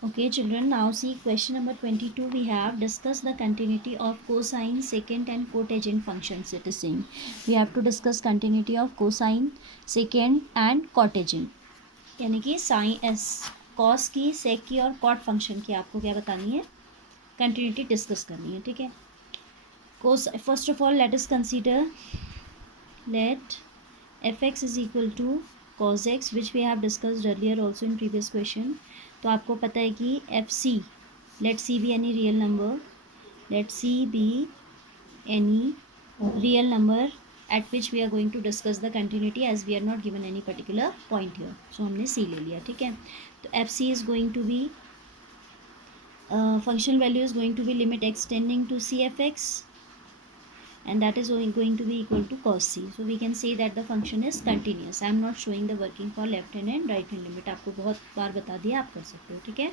Okay, children, now see question number 22. We have discussed the continuity of cosine, secant and cotangent functions. It is saying we have to discuss continuity of cosine, secant and cotangent. यानी कि sign S cos की, सेक की और cot function की आपको क्या बतानी है, कंटिन्यूटी डिस्कस करनी है. ठीक है. Cause first of all let us consider let fx is equal to cos x which we have discussed earlier also in previous question. तो आपको पता है कि F C, let C be any real number, let C be any real number at which we are going to discuss the continuity as we are not given any particular point here. So हमने c ले लिया. ठीक है. तो F C is going to be functional value is going to be limit x tending to c f x and that is going to be equal to cos c. So we can say that the function is continuous. I am not showing the working for left hand and right hand limit. आपको बहुत बार बता दिया, आप कर सकते हो. ठीक है.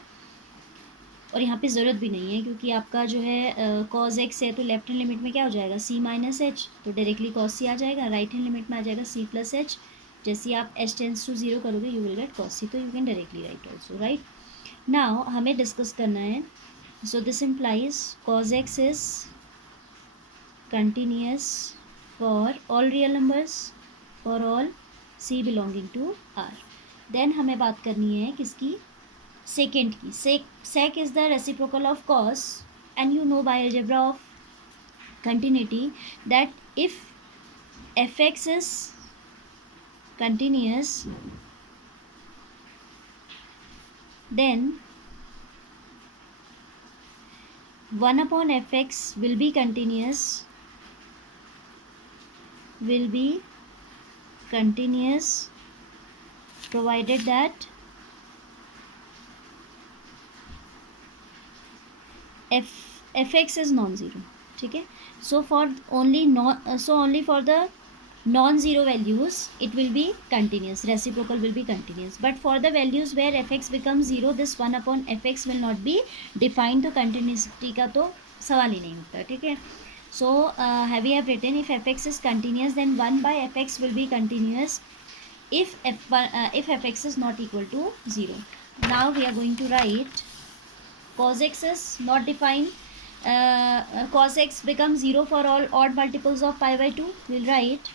और यहाँ पे ज़रूरत भी नहीं है क्योंकि आपका जो है cos x है तो लेफ्ट हैंड लिमिट में क्या हो जाएगा, c माइनस एच, तो डायरेक्टली cos c आ जाएगा. राइट हैंड लिमिट में आ जाएगा c प्लस एच. जैसे आप h टेंस टू 0 करोगे you will get cos c. तो you can directly right also. Right. Now हमें डिस्कस करना है. So this implies cos x is continuous for all real numbers for all c belonging to r. then हमें बात करनी है किसकी, secant की. sec is the reciprocal of cos and you know by algebra of continuity that if fx is continuous then 1 upon fx will be continuous provided that fx is non-zero. ठीक है. so only for the non-zero values it will be continuous, reciprocal will be continuous, but for the values where fx becomes 0 this 1 upon fx will not be defined. तो continuity का तो सवाल ही नहीं उठता. ठीक है. so we have written if fx is continuous then 1 by fx will be continuous if fx is not equal to 0. now we are going to write cos x is not defined. Cos x becomes 0 for all odd multiples of pi by 2. We'll write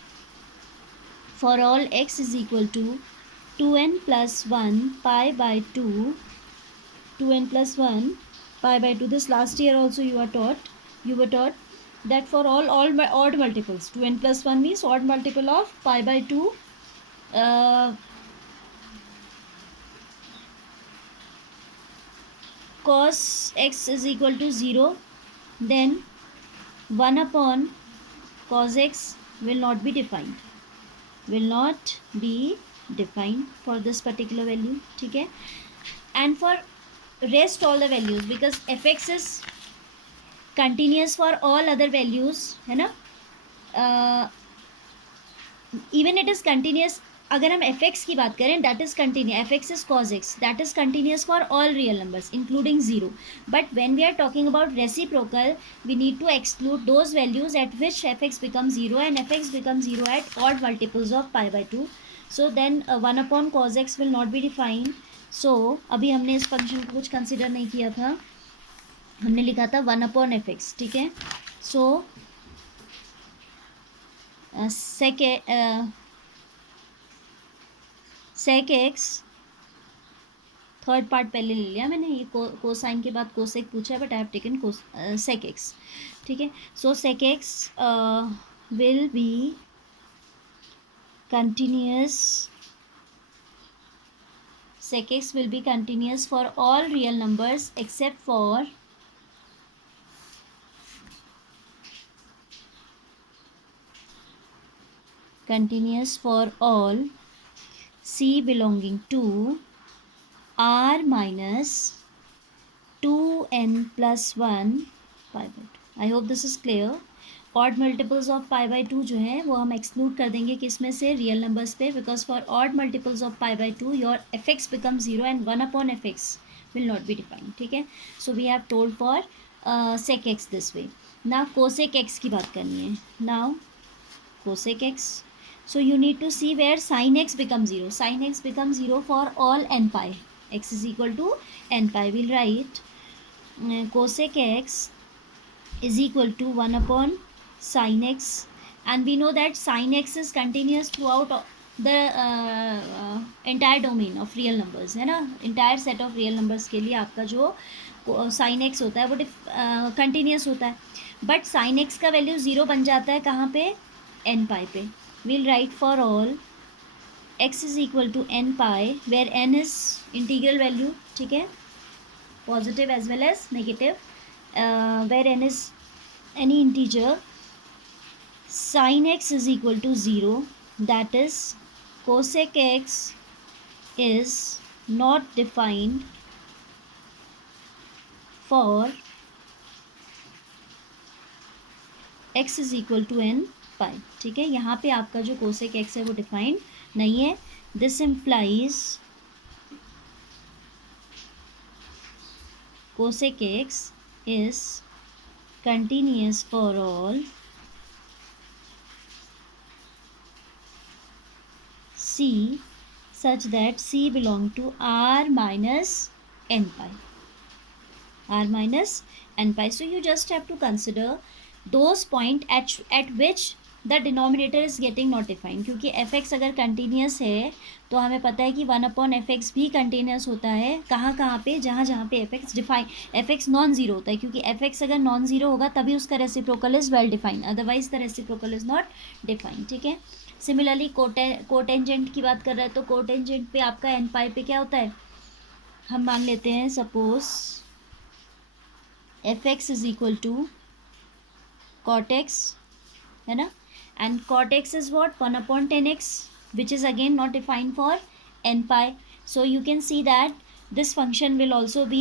for all x is equal to 2n plus 1 pi by 2, 2n plus 1 pi by 2. This last year also you were taught that for all odd multiples 2n plus 1 means odd multiple of pi by 2. Cos x is equal to 0 then 1 upon cos x will not be defined for this particular value. ठीक है. and for rest all the values because fx is continuous for all other values है ना. even it is continuous अगर हम fx की बात करें that is continuous, fx is cos x, that is continuous for all real numbers including 0. but when we are talking about reciprocal we need to exclude those values at which fx becomes 0 and fx becomes 0 at odd multiples of pi by 2. so then 1 upon cos x will not be defined. so अभी हमने इस function को कुछ consider नहीं किया था, हमने लिखा था 1 upon fx. ठीक है. so sec x third part पहले ले लिया मैंने, ये कोसाइन के बाद कोसेक पूछा है but I have taken sec x. ठीक है. so sec x will be continuous, sec x will be continuous for all real numbers except for continuous for all c belonging to r minus 2n plus 1 pi by 2. I hope this is clear. Odd multiples of pi by 2 जो है वो हम exclude कर देंगे किसमें से, real numbers पे, because for odd multiples of pi by 2 your f x become 0 and 1 upon f x will not be defined. ठीक है. So we have told for sec x this way. Now cosec x की बात करनी है. Now cosec x, so you need to see where sin x becomes 0. sin x becomes 0 for all n pi. x is equal to n pi. We'll write cosec x is equal to 1 upon sin x, and we know that sin x is continuous throughout the entire domain of real numbers, है ना. entire set of real numbers के लिए आपका जो sin x होता है वो continuous होता है, बट sin x का वैल्यू 0 बन जाता है कहाँ पे, n pi पे. we'll write for all x is equal to n pi where n is integral value, ठीक है, positive as well as negative, where n is any integer, sin x is equal to 0, that is cosec x is not defined for x is equal to n pi. ठीक है, यहाँ पे आपका जो cosec x है वो defined नहीं है. This implies cosec x is continuous for all c such that c belong to r minus n pi. r minus n pi. So you just have to consider those point at which the denominator is getting not defined. क्योंकि fx अगर continuous है तो हमें पता है कि 1 upon fx भी continuous होता है कहाँ कहाँ पे, जहाँ जहाँ पे fx नॉन ज़ीरो होता है, क्योंकि fx अगर नॉन ज़ीरो होगा तभी उसका reciprocal is well defined, otherwise the reciprocal is not defined. ठीक है. सिमिलरली कोटेंजेंट की बात कर रहे हैं तो कोटेंजेंट पे आपका एन पाई पे क्या होता है, हम मान लेते हैं suppose f x is equal to cot x, है ना, and cot x is what 1 upon 10x which is again not defined for n pi. So you can see that this function will also be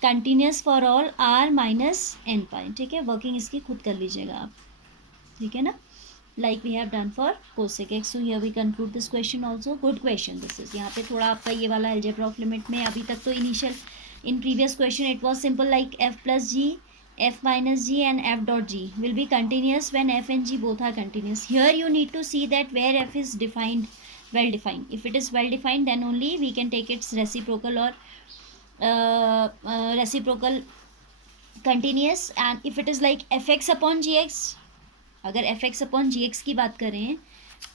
continuous for all r minus n pi. ठीक है, working इसकी खुद कर लीजिएगा आप, ठीक है ना, like we have done for cosec x. So here we conclude this question also. Good question this is. यहाँ पे थोड़ा आपका ये वाला algebra of limit में अभी तक तो initial in previous question it was simple like f plus g, f minus g and f dot g will be continuous when f and g both are continuous. Here you need to see that where f is defined, well defined. If it is well defined then only we can take its reciprocal or reciprocal continuous. And if it is like fx upon gx, अगर F x upon जी x की बात करें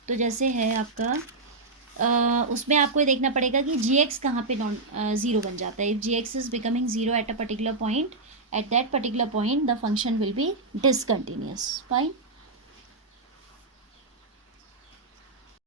तो जैसे है आपका उसमें आपको ये देखना पड़ेगा कि जी एक्स कहाँ पे नॉन ज़ीरो बन जाता है. If g x is becoming zero at a particular point, at that particular point the function will be discontinuous. Fine.